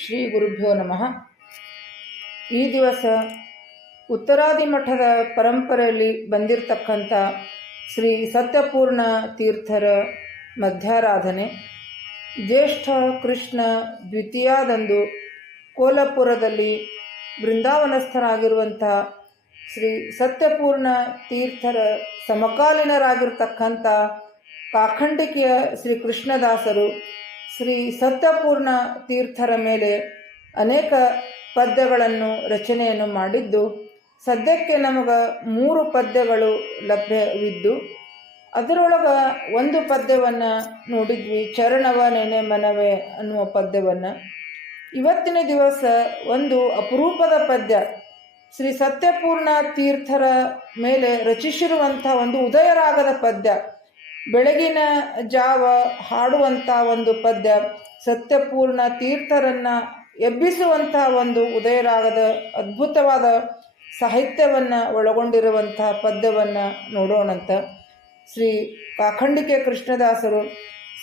ಶ್ರೀ ಗುರುಭ್ಯೋ ನಮಃ. ಈ ದಿವಸ ಉತ್ತರಾದಿ ಮಠದ ಪರಂಪರೆಯಲ್ಲಿ ಬಂದಿರತಕ್ಕಂಥ ಶ್ರೀ ಸತ್ಯಪೂರ್ಣ ತೀರ್ಥರ ಮಧ್ಯಾರಾಧನೆ, ಜ್ಯೇಷ್ಠ ಕೃಷ್ಣ ದ್ವಿತೀಯದಂದು ಕೋಲಪುರದಲ್ಲಿ ಬೃಂದಾವನಸ್ಥರಾಗಿರುವಂಥ ಶ್ರೀ ಸತ್ಯಪೂರ್ಣ ತೀರ್ಥರ ಸಮಕಾಲೀನರಾಗಿರ್ತಕ್ಕಂಥ ಕಾಖಂಡಿಕೆಯ ಶ್ರೀ ಕೃಷ್ಣದಾಸರು ಶ್ರೀ ಸತ್ಯಪೂರ್ಣ ತೀರ್ಥರ ಮೇಲೆ ಅನೇಕ ಪದ್ಯಗಳನ್ನು ರಚನೆಯನ್ನು ಮಾಡಿದ್ದು, ಸದ್ಯಕ್ಕೆ ನಮಗೆ ಮೂರು ಪದ್ಯಗಳು ಲಭ್ಯವಿದ್ದು, ಅದರೊಳಗೆ ಒಂದು ಪದ್ಯವನ್ನು ನೋಡಿದ್ವಿ, ಚರಣವ ನೆನೆ ಮನವೆ ಅನ್ನುವ ಪದ್ಯವನ್ನು. ಇವತ್ತಿನ ದಿವಸ ಒಂದು ಅಪರೂಪದ ಪದ್ಯ, ಶ್ರೀ ಸತ್ಯಪೂರ್ಣ ತೀರ್ಥರ ಮೇಲೆ ರಚಿಸಿರುವಂಥ ಒಂದು ಉದಯರಾಗದ ಪದ್ಯ. ಬೆಳಗಿನ ಜಾವ ಹಾಡುವಂಥ ಒಂದು ಪದ್ಯ ಸತ್ಯಪೂರ್ಣ ತೀರ್ಥರನ್ನು ಎಬ್ಬಿಸುವಂಥ ಒಂದು ಉದಯರಾಗದ ಅದ್ಭುತವಾದ ಸಾಹಿತ್ಯವನ್ನು ಒಳಗೊಂಡಿರುವಂಥ ಪದ್ಯವನ್ನು ನೋಡೋಣಂತ. ಶ್ರೀ ಕಾಖಂಡಿಕೆ ಕೃಷ್ಣದಾಸರು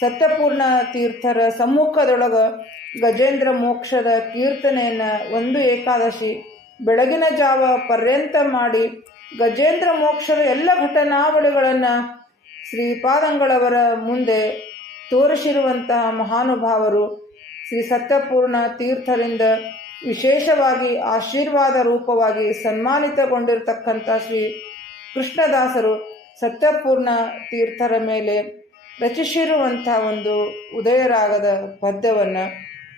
ಸತ್ಯಪೂರ್ಣ ತೀರ್ಥರ ಸಮ್ಮುಖದೊಳಗೆ ಗಜೇಂದ್ರ ಮೋಕ್ಷದ ಕೀರ್ತನೆಯನ್ನು ಒಂದು ಏಕಾದಶಿ ಬೆಳಗಿನ ಜಾವ ಪರ್ಯಂತ ಮಾಡಿ ಗಜೇಂದ್ರ ಮೋಕ್ಷದ ಎಲ್ಲ ಘಟನಾವಳಿಗಳನ್ನು ಶ್ರೀಪಾದಂಗಳವರ ಮುಂದೆ ತೋರಿಸಿರುವಂತಹ ಮಹಾನುಭಾವರು ಶ್ರೀ ಸತ್ಯಪೂರ್ಣ ತೀರ್ಥರಿಂದ ವಿಶೇಷವಾಗಿ ಆಶೀರ್ವಾದ ರೂಪವಾಗಿ ಸನ್ಮಾನಿತಗೊಂಡಿರತಕ್ಕಂಥ ಶ್ರೀ ಕೃಷ್ಣದಾಸರು ಸತ್ಯಪೂರ್ಣ ತೀರ್ಥರ ಮೇಲೆ ರಚಿಸಿರುವಂಥ ಒಂದು ಉದಯರಾಗದ ಪದ್ಯವನ್ನು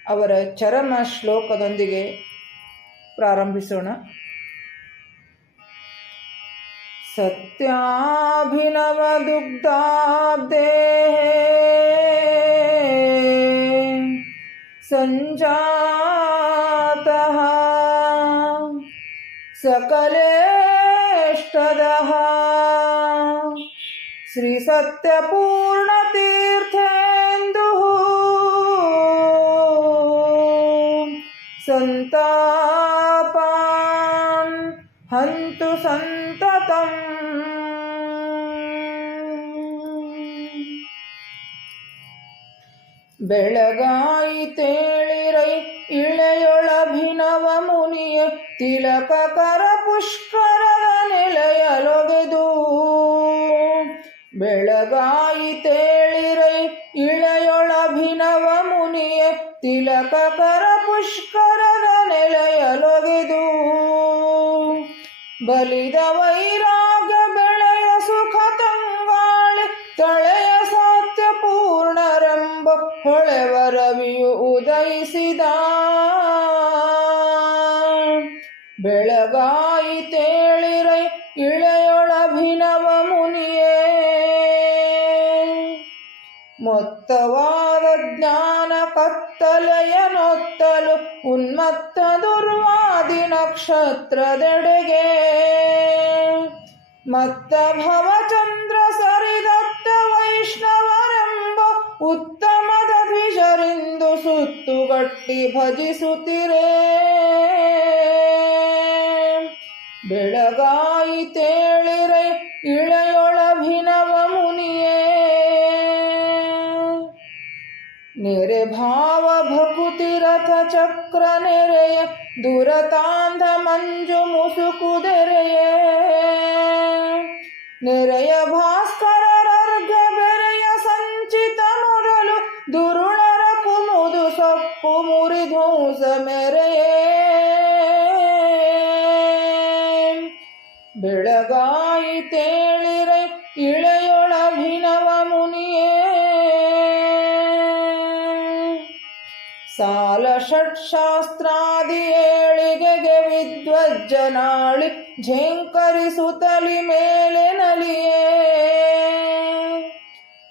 ಅವರ ಚರಮ ಶ್ಲೋಕದೊಂದಿಗೆ ಪ್ರಾರಂಭಿಸೋಣ. सत्याभिनवदुग्धाब्दे सञ्जातः सकलेष्टदः श्रीसत्यपूर्णतीर्थेन्दुः सन्तापान् हन्तु ಬೆಳಗಾಯಿತೇಳಿರೈ ಇಳೆಯೊಳಭಿನವ ಮುನಿಯ ತಿಲಕಕರ ಪುಷ್ಕರದ ನೆಲೆಯಲೊಗೆದು ಬೆಳಗಾಯಿತೇಳಿರೈ ಇಳೆಯೊಳಭಿನವ ಮುನಿಯ ತಿಲಕಕರ ಪುಷ್ಕರದ ನೆಲೆಯಲೊಗೆದು ಬಲಿದ ಉದಯಿಸಿದ ಬೆಳಗಾಯಿತೇಳಿರೈ ಇಳೆಯೊಳಭಿನವ ಮುನಿಯೇ. ಮೊತ್ತವಾದ ಜ್ಞಾನ ಕತ್ತಲೆಯನೊತ್ತಲು ಉನ್ಮತ್ತ ದುರ್ವಾದಿ ನಕ್ಷತ್ರದೆಡೆಗೆ. ಮತ್ತ ಭವಚಂದ್ರ ಸುತ್ತುಗಟ್ಟಿ ಭಜಿಸುತ್ತಿರೇ ಬೆಳಗಾಯಿತೇಳಿರೈ ಇಳೆಯೊಳಭಿನವ ಮುನಿಯೇ ನೆರೆ ಭಾವ ಭಕುತಿ ರಥ ಚಕ್ರ ನೆರೆಯ ದುರತಾಂಧ ಮಂಜು ಮುಸುಕುದೆರೆಯೇ ನೆರೆಯ ಸಾಲ ಷಟ್ಶಾಸ್ತ್ರಾದಿ ಏಳಿಗೆಗೆ ವಿದ್ವಜ್ಜನಾಳಿ ಝೇಂಕರಿಸುತ್ತಲಿ ಮೇಲೆ ನಲಿಯೇ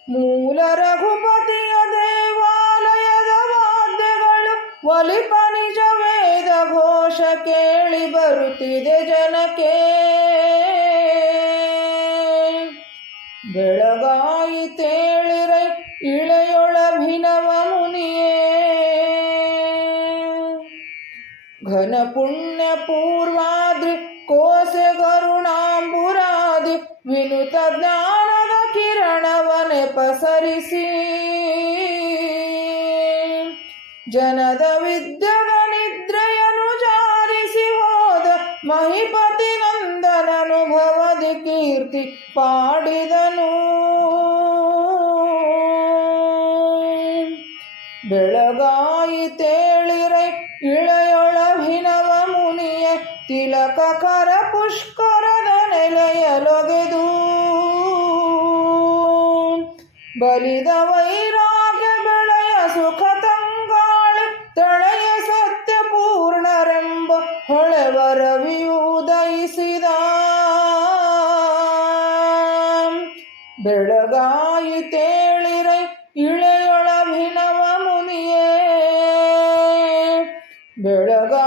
ಮೂಲ ರಘುಪತಿಯ ದೇವಾಲಯದ ವಾದ್ಯಗಳು ಒಲಿಪ ನಿಜ ವೇದ ಘೋಷ ಕೇಳಿ ಬರುತ್ತಿದೆ ಜನಕ್ಕೆ. ಬೆಳಗಾಯಿತೇಳಿರೈ ಘನ ಪುಣ್ಯ ಪೂರ್ವಾದ್ರಿ, ಕೋಸೆ ಗರುಣಾಂಬುರಾದಿ ವಿನುತ ಜ್ಞಾನದ ಕಿರಣವನೆ ಪಸರಿಸಿ. ಜನದ ವಿದ್ಯದ ನಿದ್ರೆಯನು ಜಾರಿಸಿ ಹೋದ ಮಹಿಪತಿ ನಂದನನುಭವದಿ ಕೀರ್ತಿ ಪಾಡಿದನು. ಬೆಳಗಾಯಿತೇಳಿರೈ ಇಳೆಯೊಳಭಿನವ ತಿಲಕ ಕರ ಪುಷ್ಕರದ ನೆಲೆಯಲೊಗೆದು. ಬಲಿದ ವೈರಾಗ್ಯ ಬೆಳೆಯ ಸುಖ ತಂಗಾಳಿ ತಳೆಯ ಸತ್ಯ ಪೂರ್ಣರೆಂಬ ಹೊಳೆವರ ಉದಯಿಸಿದ. ಬೆಳಗಾಯಿತೇಳಿರೈ ಇಳೆಯೊಳಭಿನವ ಮುನಿಯೇ. ಬೆಳಗಾ